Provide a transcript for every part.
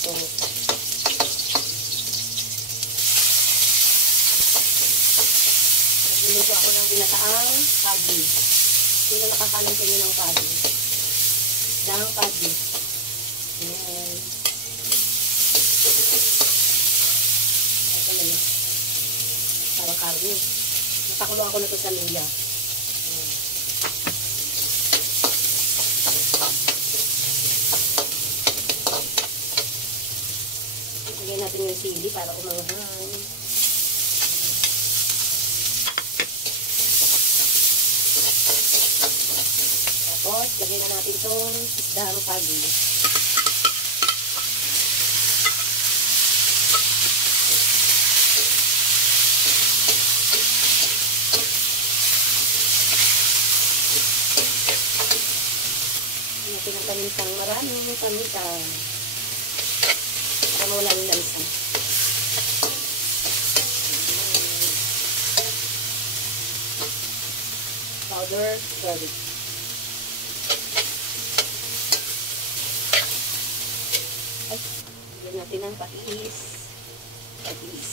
So, nagluluto ako ng pinataang pagi. Sino nakakalam sa inyo ng pagi? Dang pagi. Ayan. Ito na yun. Parang karne. Napakuluan ko na ito sa luya. Lagyan natin yung sili para umanghang. Tapos, lagyan na natin itong isdang pagi. Natin ang pamintang, maraming pamintang. Para mawala yung lansa. Powder garlic. Ay, lagyan natin ang patis. Patis.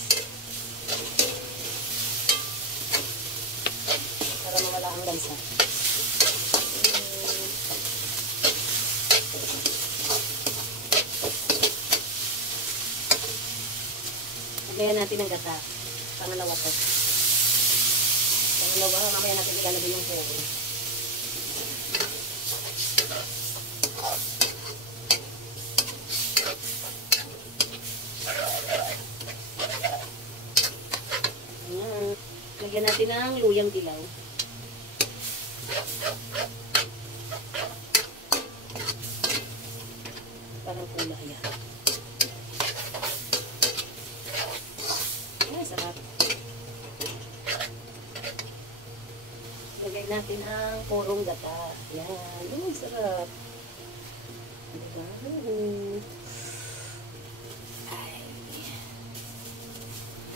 Para mawala ang lansa. Lagyan natin ang gata. Pangalawa to. Pangalawa, mamaya natin ilalagay yung puro. Ayan. Lagyan natin ang luyang dilaw. Parang kulay yan. Sarap. Lagay natin ang purong gata. Yan. Sarap. Diba? Ay.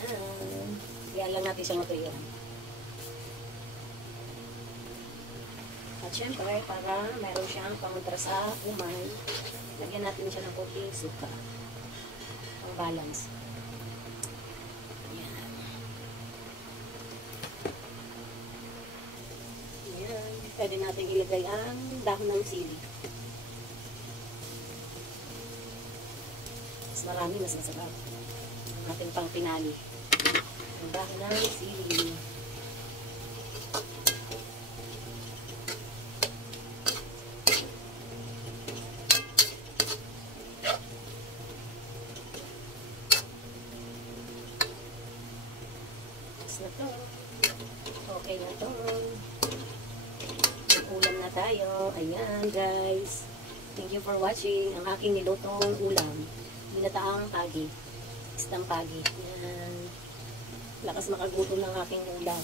Yan. Yan lang natin siya matuyuan. At syempre, para mayroon siyang pamuntra sa umay, lagyan natin siya ng puting suka. Ang balance. Pwede natin ilagay ang dahon ng sili. Mas marami, mas masarap. Ang ating pang pinali. Ang dahon ng sili. Tapos na to. Okay na to. Ulam na tayo. Ayan, guys. Thank you for watching ang aking nilutong ulam. Binataang pagi. Isdang pagi. Ayan. Lakas makagutom ng aking ulam.